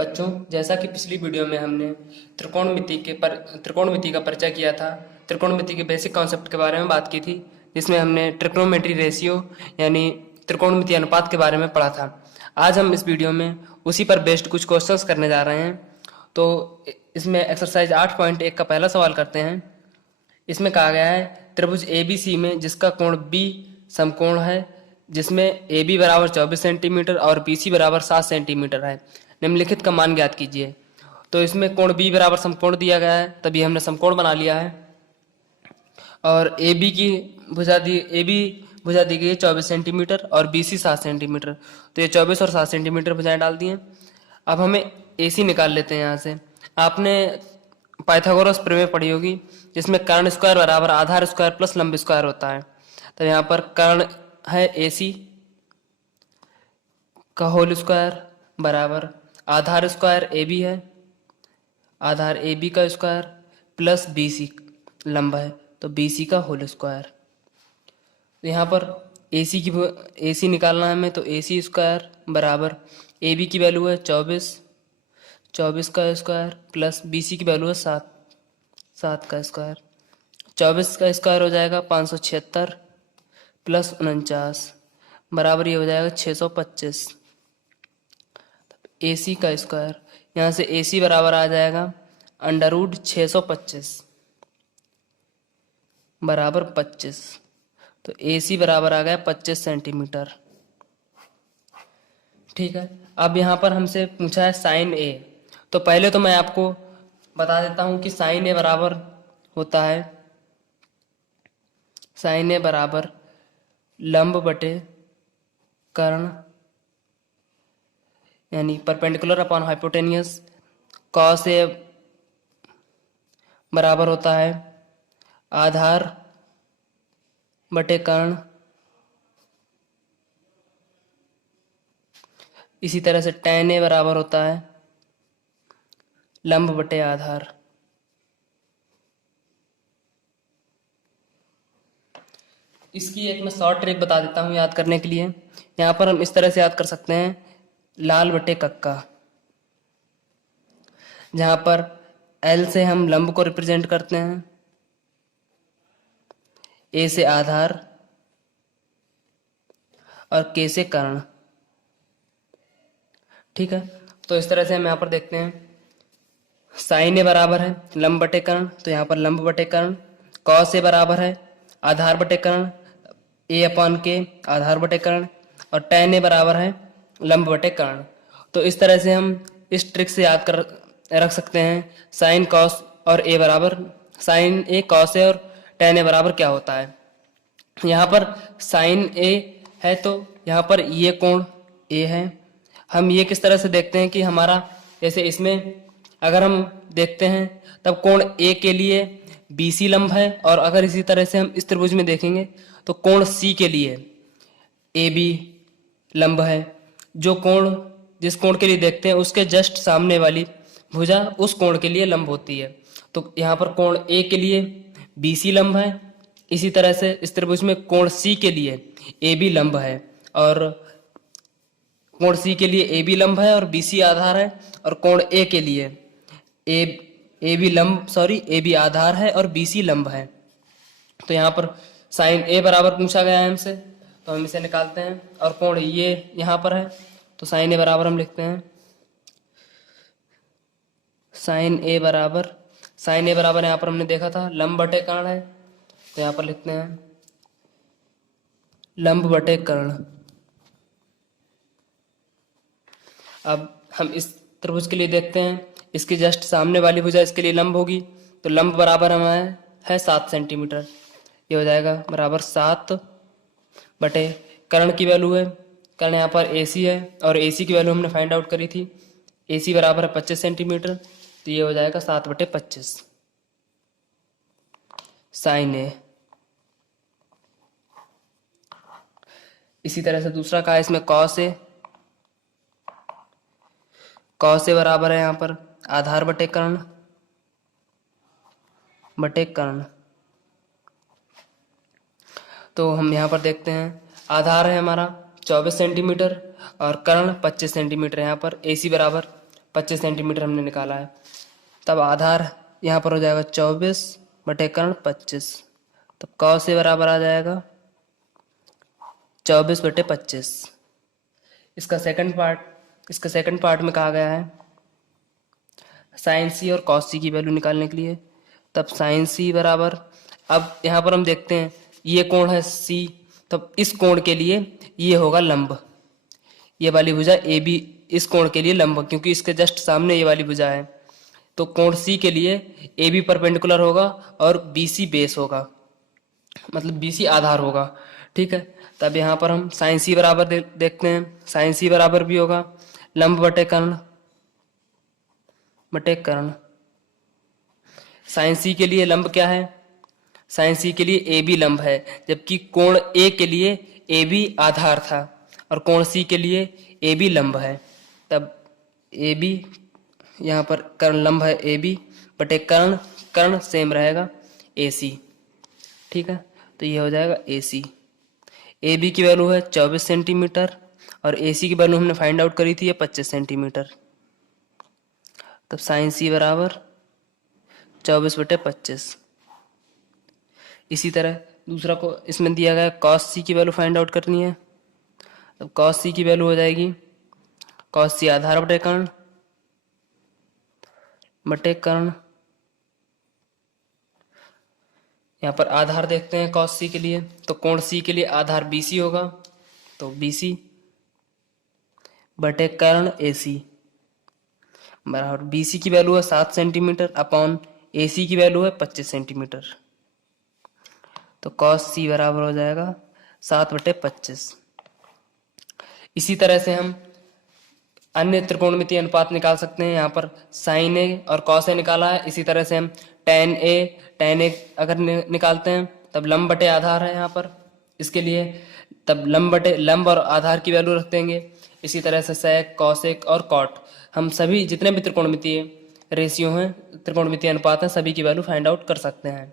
बच्चों, जैसा कि पिछली वीडियो में हमने त्रिकोणमिति का परिचय किया था, त्रिकोणमिति के बेसिक कॉन्सेप्ट के बारे में बात की थी, जिसमें हमने ट्रिग्नोमेट्री रेशियो यानी त्रिकोणमिति अनुपात के बारे में पढ़ा था। आज हम इस वीडियो में उसी पर बेस्ड कुछ क्वेश्चंस करने जा रहे हैं। तो इसमें एक्सरसाइज 8.1 का पहला सवाल करते हैं। इसमें कहा गया है त्रिभुज ABC में जिसका कोण B समकोण है, जिसमें AB बराबर 24 सेंटीमीटर और BC बराबर 7 सेंटीमीटर है, निम्नलिखित का मान ज्ञात कीजिए। तो इसमें कोण B बराबर समकोण दिया गया है, तभी हमने समकोण बना लिया है। और AB भुजा दी गई है 24 सेंटीमीटर और BC 7 सेंटीमीटर। तो ये 24 और 7 सेंटीमीटर भुजाएं डाल दी हैं। अब हमें AC निकाल लेते हैं यहाँ से। आपने पाइथागोरस प्रमेय पढ़ी होगी, जिसमें कर्ण स्क्वायर बराबर आधार स्क्वायर प्लस लंब स्क्वायर होता है। तो यहाँ पर कर्ण है AC का होल स्क्वायर बराबर आधार स्क्वायर AB है, आधार AB का स्क्वायर प्लस BC लंब है, तो BC का होल स्क्वायर। तो यहाँ पर AC निकालना है हमें, तो AC स्क्वायर बराबर AB की वैल्यू है 24 का स्क्वायर प्लस BC की वैल्यू है 7 का स्क्वायर। 24 का स्क्वायर हो जाएगा 576 प्लस 49 बराबर ये हो जाएगा 625। AC का स्क्वायर, यहाँ से AC बराबर आ जाएगा अंडर रूट 625 बराबर 25। तो AC बराबर आ गया 25 सेंटीमीटर। ठीक है, अब यहाँ पर हमसे पूछा है साइन A। तो पहले तो मैं आपको बता देता हूँ कि साइन A बराबर होता है साइन A बराबर लंब बटे कर्ण यानी perpendicular upon hypotenuse. Cos A बराबर होता है आधार बटे कर्ण। इसी तरह से tan A बराबर होता है लंब बटे आधार। इसकी एक मैं शॉर्ट ट्रिक बता देता हूँ याद करने के लिए। यहाँ पर हम इस तरह से याद कर सकते हैं, लाल बटे कक्का, जहाँ पर L से हम लंब को रिप्रेजेंट करते हैं, A से आधार और K से कर्ण। ठीक है, तो इस तरह से हम यहाँ पर देखते हैं साइन A बराबर है लंब बटे कर्ण, तो यहाँ पर लंब बटे कर्ण। कॉस A बराबर है आधार बटे कर्ण, A अपॉन K आधार बटे कर्ण। और tan A बराबर है लंब बटे कर्ण। तो इस तरह से हम इस ट्रिक से याद कर रख सकते हैं साइन कॉस और A बराबर साइन A कॉस A और tan A बराबर क्या होता है। यहाँ पर साइन A है तो यहाँ पर ये कोण A है। हम ये किस तरह से देखते हैं कि हमारा, जैसे इसमें अगर हम देखते हैं तब कोण A के लिए BC लंब है, और अगर इसी तरह से हम इस त्रिभुज में देखेंगे तो कोण C के लिए AB लंब है। जिस कोण के लिए देखते हैं उसके जस्ट सामने वाली भुजा उस कोण के लिए लंब होती है। तो यहाँ पर कोण A के लिए BC लंब है। इसी तरह से इस त्रिभुज में कोण C के लिए AB लंब है, और कोण C के लिए AB लंब है और BC आधार है, और कोण A के लिए AB आधार है और BC लंब है। तो यहाँ पर साइन A बराबर पूछा गया है हमसे, तो हम इसे निकालते हैं। और कोण ये यहाँ पर है, तो साइन A बराबर हम लिखते हैं साइन A बराबर यहाँ पर हमने देखा था लंब बटे कर्ण है, तो यहाँ पर लिखते हैं लंब बटे कर्ण। अब हम इस त्रिभुज के लिए देखते हैं, इसकी जस्ट सामने वाली भुजा इसके लिए लंब होगी, तो लंब बराबर हमें है 7 सेंटीमीटर। ये हो जाएगा बराबर 7 बटे कर्ण की वैल्यू है, कर्ण यहाँ पर AC है और AC की वैल्यू हमने फाइंड आउट करी थी। AC बराबर है 25 सेंटीमीटर, तो ये हो जाएगा 7 बटे 25 साइन A। इसी तरह से दूसरा कहा है इसमें कॉस A बराबर है यहाँ पर आधार बटे कर्ण। तो हम यहाँ पर देखते हैं आधार है हमारा 24 सेंटीमीटर और कर्ण 25 सेंटीमीटर। यहाँ पर AC बराबर 25 सेंटीमीटर हमने निकाला है। तब आधार यहाँ पर हो जाएगा 24/कर्ण 25। तब कॉस ए बराबर आ जाएगा 24/25। इसका सेकंड पार्ट में कहा गया है साइन सी और कॉस सी की वैल्यू निकालने के लिए। तब साइन सी बराबर, अब यहाँ पर हम देखते हैं ये कोण है सी, तब इस कोण के लिए ये होगा लंब, ये वाली भुजा ए बी इस कोण के लिए लंब, क्योंकि इसके जस्ट सामने ये वाली भुजा है। तो कोण सी के लिए ए बी परपेंडिकुलर होगा और बी सी बेस होगा, मतलब बी सी आधार होगा। ठीक है, तब यहाँ पर हम साइन सी बराबर देखते हैं। साइन सी बराबर भी होगा लंब बटे कर्ण। साइन सी के लिए लंब क्या है? साइन सी के लिए ए बी लंब है, जबकि कोण ए के लिए ए बी आधार था और कोण सी के लिए ए बी लंब है। तब ए बी यहाँ पर कर्ण लंब है ए बी बटे कर्ण सेम रहेगा ए सी। ठीक है, तो ये हो जाएगा ए सी। ए बी की वैल्यू है 24 सेंटीमीटर और ए सी की वैल्यू हमने फाइंड आउट करी थी है 25 सेंटीमीटर। तब साइन सी बराबर 24/25। इसी तरह दूसरा को इसमें दिया गया कॉस सी की वैल्यू फाइंड आउट करनी है। तब कॉस सी की वैल्यू हो जाएगी कॉस सी आधार बटे कर्ण। यहाँ पर आधार देखते हैं कॉस सी के लिए, तो कोण सी के लिए आधार बी सी होगा, तो बी सी बटे कर्ण ए सी बराबर बी सी की वैल्यू है 7 सेंटीमीटर अपॉन ए सी की वैल्यू है 25 सेंटीमीटर। तो कॉस सी बराबर हो जाएगा 7/25। इसी तरह से हम अन्य त्रिकोणमितीय अनुपात निकाल सकते हैं। यहाँ पर साइन ए और कॉस ए निकाला है, इसी तरह से हम टेन ए अगर निकालते हैं तब लंब बटे आधार है यहाँ पर इसके लिए, तब लंब और आधार की वैल्यू रख देंगे। इसी तरह से सेक कॉसेक और कॉट, हम सभी जितने भी त्रिकोणमितीय रेशियो हैं त्रिकोणमितीय अनुपात हैं सभी की वैल्यू फाइंड आउट कर सकते हैं।